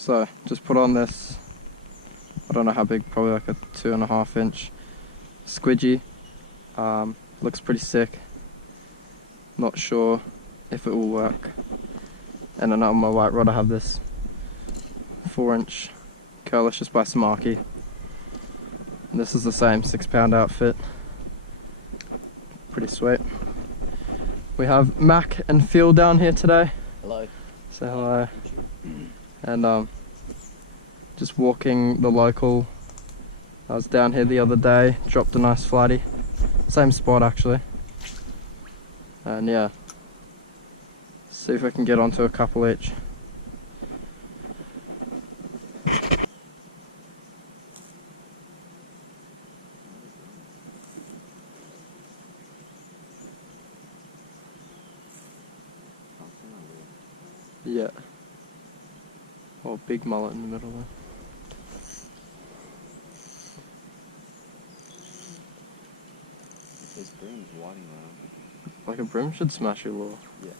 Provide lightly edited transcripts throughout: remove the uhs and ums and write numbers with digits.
So just put on this, I don't know how big, probably like a 2.5 inch squidgy. Looks pretty sick. Not sure if it will work. And then on my white rod I have this 4-inch curlish just by Samaki. And this is the same 6-pound outfit. Pretty sweet. We have Mac and Phil down here today. Hello. Say hello. And just walking the local. I was down here the other day, dropped a nice flatty. Same spot actually. And yeah, see if I can get onto a couple each. Yeah. Oh, big mullet in the middle there. This broom's whiting around. Like a broom should smash your lure. Yeah.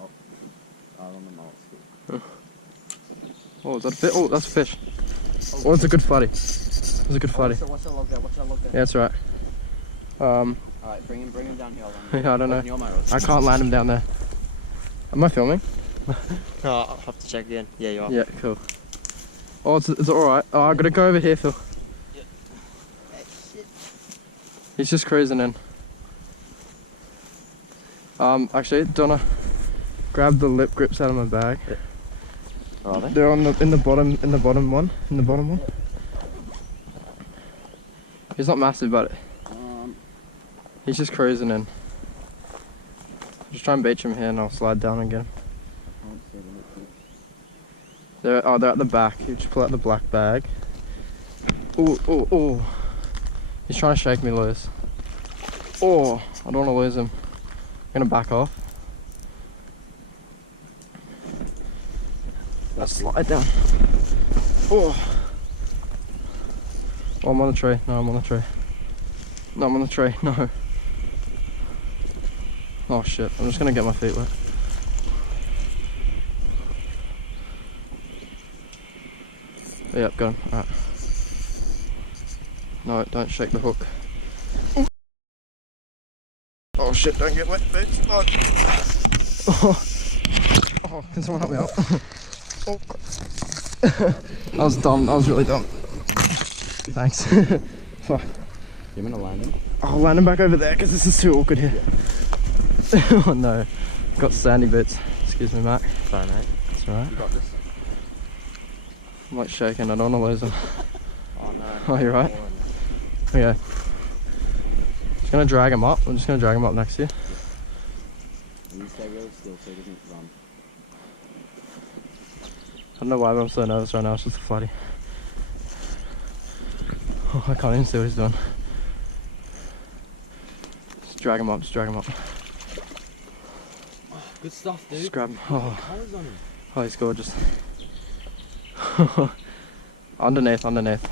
Oh, on the mullet. Oh, is that a fish? Oh, that's a fish. Oh, it's a good flatty. It's a good flatty. What's that log there? What's that log there? Yeah, that's right. Alright, bring him down here. Yeah, I don't know. I can't land him down there. Am I filming? No, I'll have to check again. Yeah, you are. Yeah, cool. Oh, it's alright. Oh, I gotta go over here, Phil. Yeah. Hey, shit. He's just cruising in. Actually, Donna, grab the lip grips out of my bag. Yeah. Are they? They're in the bottom one. He's not massive, but he's just cruising in. Just try and beach him here and I'll slide down and get him. They're at the back. You just pull out the black bag. Oh. He's trying to shake me loose. Oh, I don't want to lose him. I'm gonna back off. Let's slide down. Oh, I'm on the tree. No, I'm on the tree. No, I'm on the tree. No. Oh shit, I'm just gonna get my feet wet. Yep, got him. Alright. No, don't shake the hook. Oh shit, don't get wet, boots. Oh, can someone help me out? Oh. I was dumb, I was really dumb. Thanks. Fuck. You gonna land him? I'll land him back over there because this is too awkward here. Oh no, got sandy bits. Excuse me, Matt. Sorry, mate. That's alright. You got this. I'm like shaking, I don't want to lose him. Oh no. Oh, you're right? Okay. Just gonna drag him up. I'm just gonna drag him up next to you. You stay really still so he doesn't run. I don't know why I'm so nervous right now, it's just a flatty. Oh, I can't even see what he's doing. Just drag him up, Oh, good stuff, dude. Just grab him. Oh, Colours on him. oh he's gorgeous. Underneath.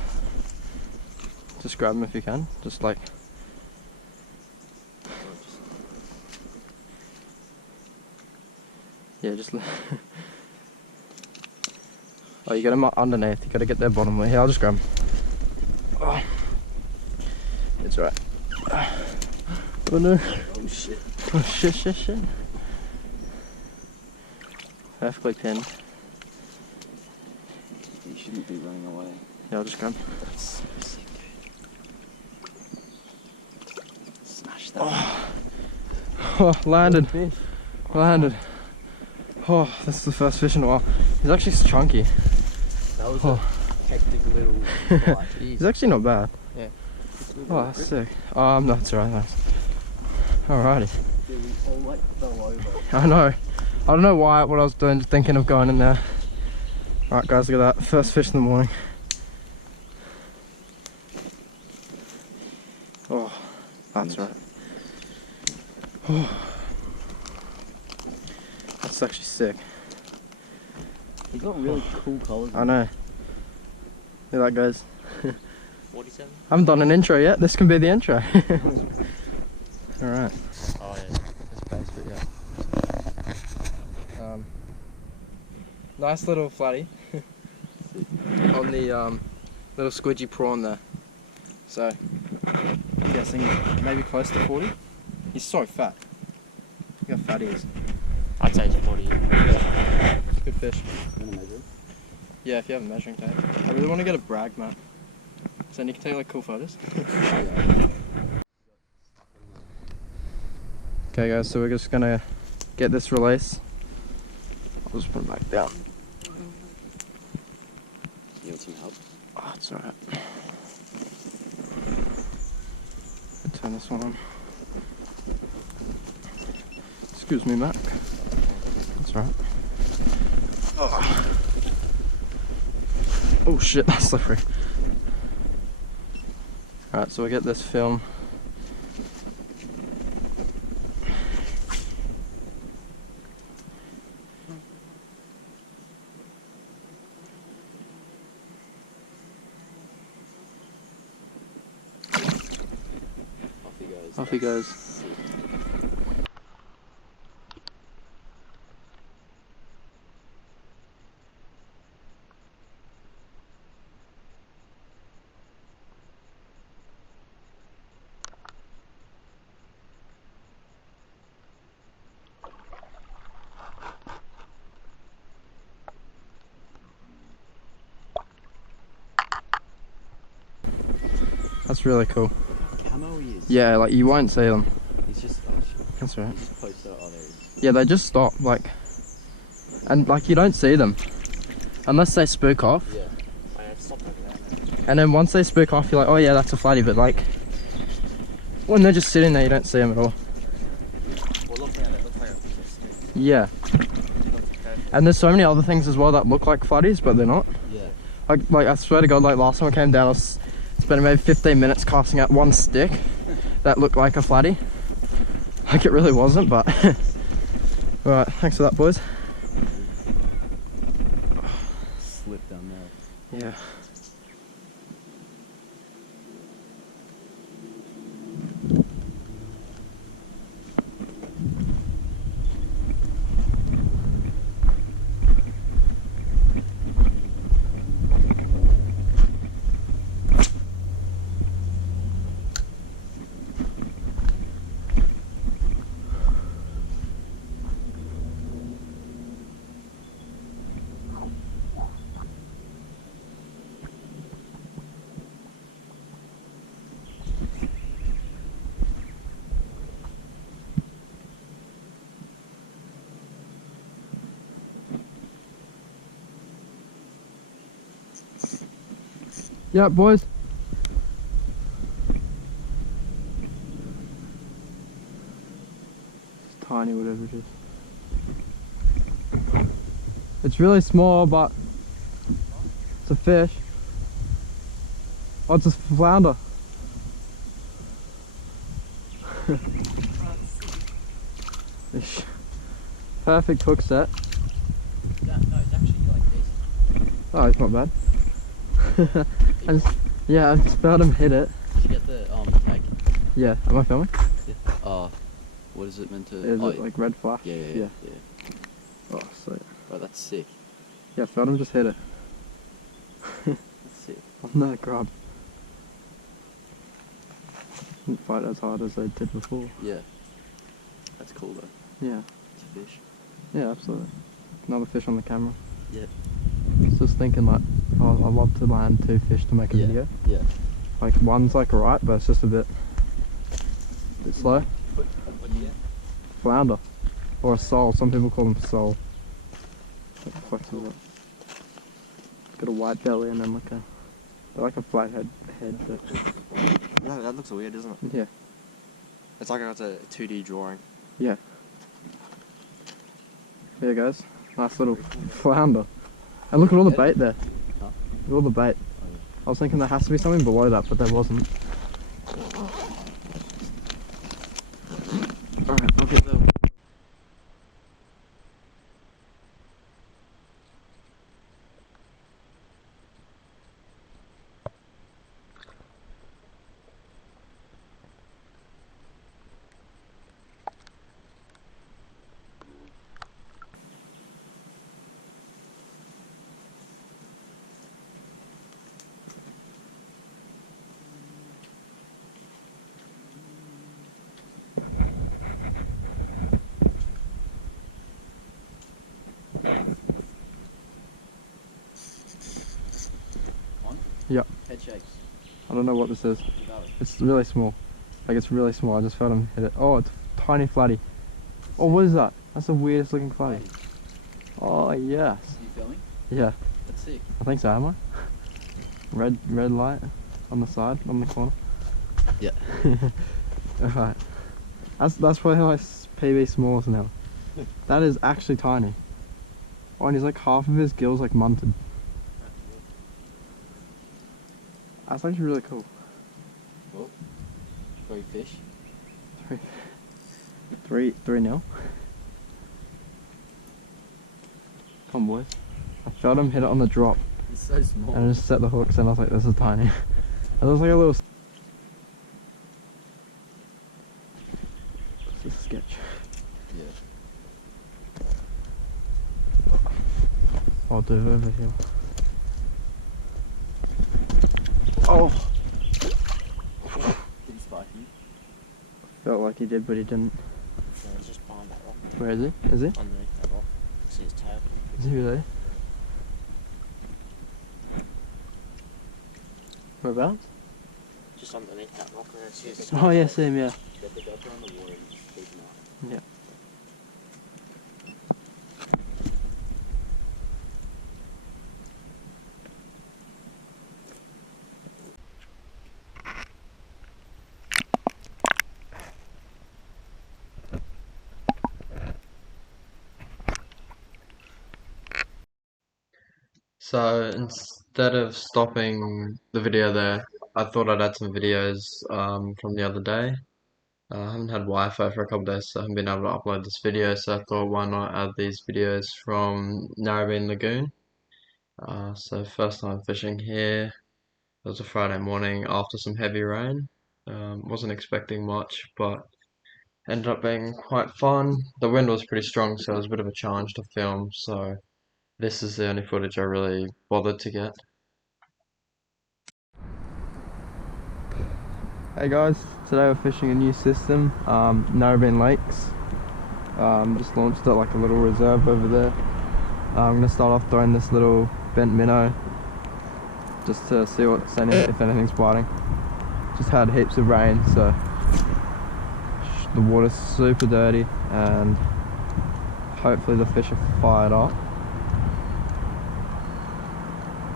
Just grab him if you can. Just like. Yeah, just. Oh, you got him underneath. You gotta get their bottom way. Here, I'll just grab him. Oh. It's alright. Oh no. Oh shit. Oh shit. Perfectly pinned. You shouldn't be running away. Yeah, I'll just grab him. That's so sick, dude. Smash that. Oh, landed. Oh, this is the first fish in a while. He's actually chunky. That was a hectic little flight. He's actually not bad. Yeah. Oh, that's sick. No, that's alright, thanks. Alrighty. Dude, we all like fell over. I know. I don't know what I was doing, thinking of going in there. Alright guys, look at that. First fish in the morning. Oh, that's right. Oh. That's actually sick. He's got really cool colours. I know. Look at that, guys. 47? I haven't done an intro yet. This can be the intro. Alright. Oh yeah. That's base, but yeah. Nice little flatty on the little squidgy prawn there. So I'm guessing maybe close to 40. He's so fat. Look how fat he is. I'd say it's 40. Yeah. It's a good fish. You wanna measure? Yeah, if you have a measuring tape. I really want to get a brag map. So then you can take like cool photos. Okay guys, so we're just gonna get this release. I'll just put it back down. You want some help? Oh, it's alright. Turn this one on. Excuse me, Mac. That's right. Oh shit, that's slippery. Alright, so we get this film. Off he goes. Off he goes. That's really cool. Camo he is. Yeah, like you won't see them. He's just, oh shit. That's right. He's just posted, oh there he is. Yeah, they just stop, like, and like you don't see them unless they spook off. Yeah. I have stopped over there, man. And then once they spook off, you're like, oh yeah, that's a flatty. But like, when they're just sitting there, you don't see them at all. Well, look at it, looks like a fish. Yeah. And there's so many other things as well that look like flatties, but they're not. Yeah. Like I swear to God, like last time I came down, I was spending maybe 15 minutes casting out one stick that looked like a flatty. Like it really wasn't, but alright, thanks for that, boys. Slip down there. Yeah. Yeah, boys. It's tiny, whatever it is. It's really small, but it's a fish. Oh, it's a flounder. Perfect hook set. No, it's actually like this. Oh, it's not bad. Yeah, I just felt him hit it. Did you get the tag? Yeah, am I filming? Yeah. What is it meant to? Is it like red flash? Yeah. Oh, sweet. Oh, that's sick. Yeah, felt him just hit it. That's sick. On that grub. Didn't fight as hard as they did before. Yeah. That's cool though. Yeah. It's a fish. Yeah, absolutely. Another fish on the camera. Yeah. Just thinking like, oh, I'd love to land 2 fish to make a video. Yeah. Like one's like alright, but it's just a bit slow. What do you get? Flounder. Or a sole, some people call them sole. What the fuck is that? It's got a white belly and then like a, they're like a flathead head, but No, that looks weird, doesn't it? yeah. It's like it's a 2D drawing. Yeah. There guys, nice little flounder. And look at all the bait there. Huh? Look at all the bait. I was thinking there has to be something below that, but there wasn't. Alright, I'll get the... Yep. Head shakes. I don't know what this is. Your belly. It's really small. Like, it's really small. I just felt him hit it. Oh, it's a tiny flatty. Oh, what is that? That's the weirdest looking flatty. Oh, yes. You filming? Yeah, Let's see. I think so, am I? Red light on the side, on the corner. Yeah. Alright. That's probably how PB smalls now. That is actually tiny. Oh, and he's like half of his gill's like munted. That's actually really cool. Well, 3 fish. 3-0. Come on, boys. I felt him hit it on the drop. It's so small. And I just set the hooks and I was like, this is tiny. It looks like a little... This is a sketch. Yeah. I'll do it over here. Oh! Didn't spike you. Felt like he did, but he didn't. So it's just behind that rock. Where is he? Is he? Underneath that rock. See his tail. Is he really? Whereabouts? Just underneath that rock and see his tail. Oh yeah, see him, yeah. Get the GoPro on the water and just keep him up. Yeah. So instead of stopping the video there, I thought I'd add some videos from the other day. I haven't had Wi-Fi for a couple days, so I haven't been able to upload this video, so I thought why not add these videos from Narrabeen Lagoon. So first time fishing here. It was a Friday morning after some heavy rain. Wasn't expecting much, but ended up being quite fun. The wind was pretty strong, so it was a bit of a challenge to film, so this is the only footage I really bothered to get. Hey guys, today we're fishing a new system, Narrabeen Lakes. Just launched it like a little reserve over there. I'm going to start off throwing this little bent minnow just to see if anything's biting. Just had heaps of rain, so the water's super dirty and hopefully the fish are fired up.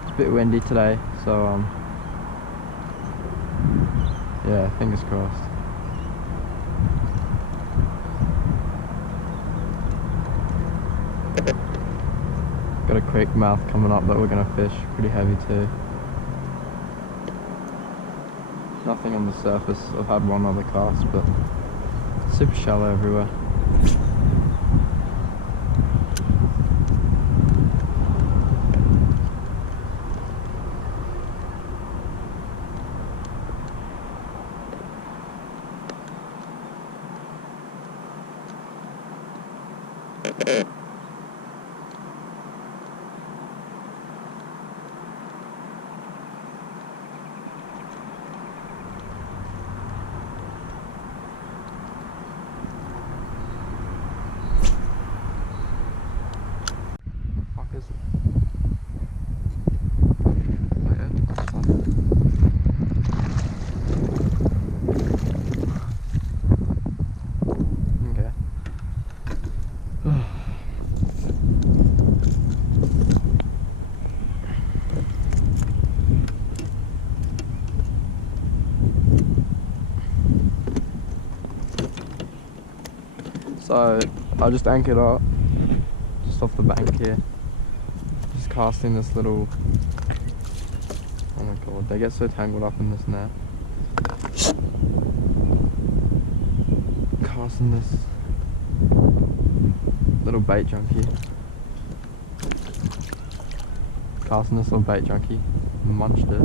It's a bit windy today, so yeah, fingers crossed. Got a creek mouth coming up that we're gonna fish, pretty heavy too. Nothing on the surface. I've had one other cast, but super shallow everywhere. So I just anchored up, just off the bank here. Just casting this little, oh my god, they get so tangled up in this net. Casting this little bait junkie. Casting this little bait junkie, munched it.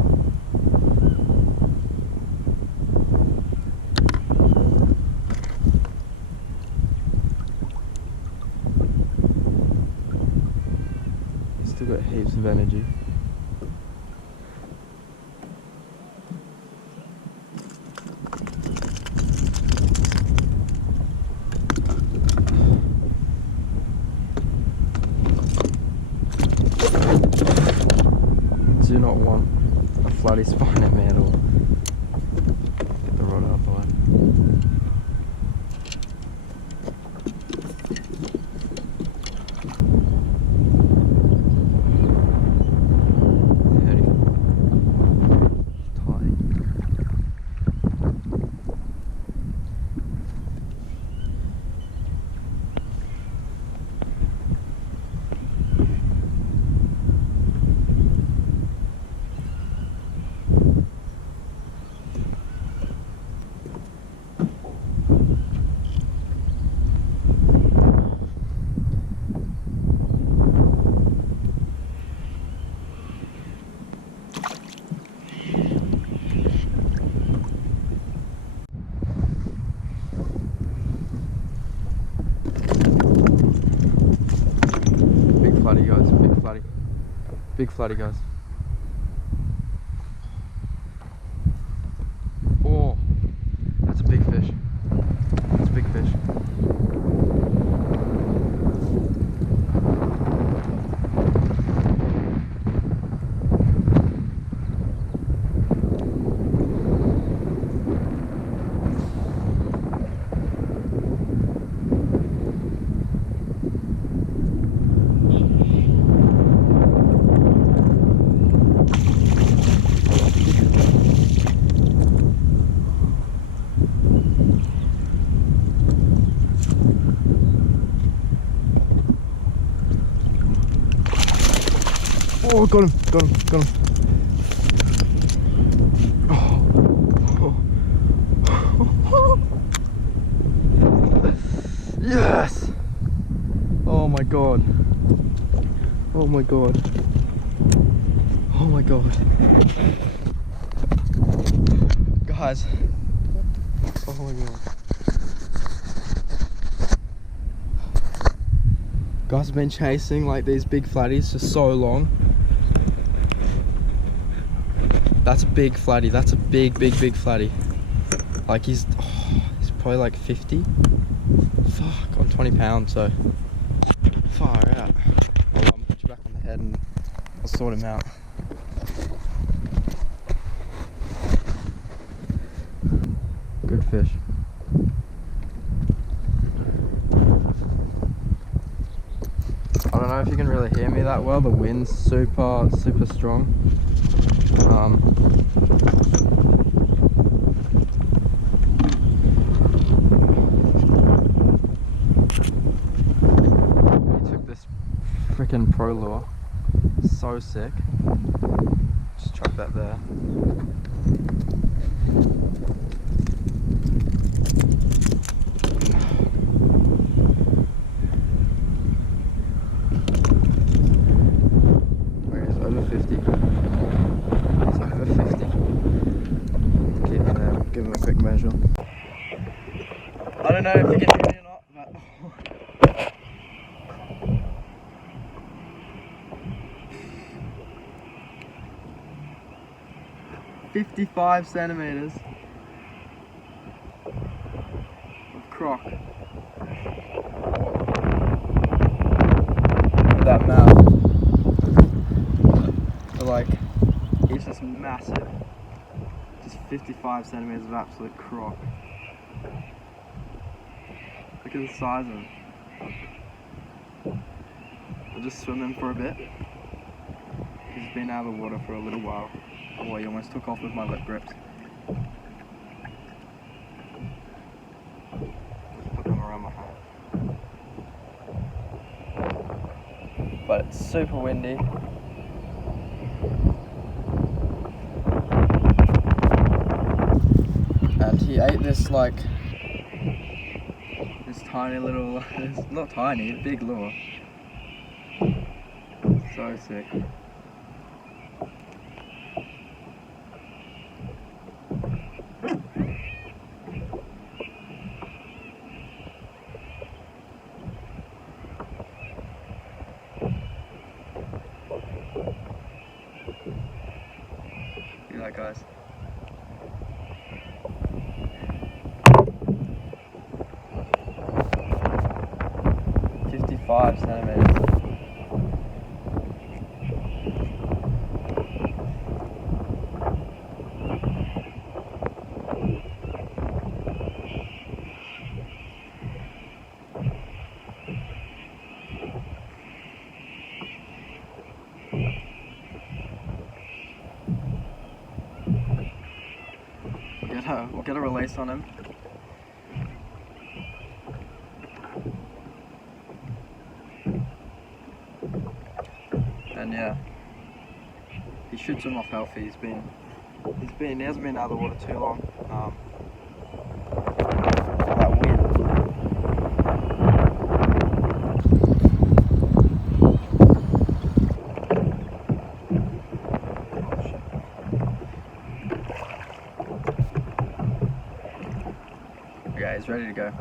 Still got heaps of energy. Do not want a flatties flying at me at all. Get the rod out of the way. Flatty guys, big flatty. Big flatty guys. Oh, that's a big fish. That's a big fish. Oh, got him, got him, got him. Oh. Yes! Oh my god. Oh my god. Oh my god. Guys. Oh my god. Guys have been chasing like these big flatties for so long. That's a big flatty. That's a big flatty. Like he's probably like 50. Fuck, on 20 pounds, so far out. I'll put you back on the head and I'll sort him out. Good fish. I don't know if you can really hear me that well. The wind's super strong. We took this freaking pro lure. So sick. Just chuck that there. Over 50. It's over 50. Keep him there, give him a quick measure. I don't know if you can hear me or not, but 55 centimeters of croc. Look at that mouth. Like, it's just massive. Just 55 centimeters of absolute croc. Look at the size of him. We'll just swim him for a bit. He's been out of the water for a little while. Oh, he almost took off with my lip grips. Put them around my hand. But it's super windy. And he ate this like this tiny little, it's not tiny, big lure. So sick. Look at that, guys. Five centimeters. get a release on him. And yeah, he should swim off healthy. He hasn't been out of the water too long. That wind. Okay, he's ready to go.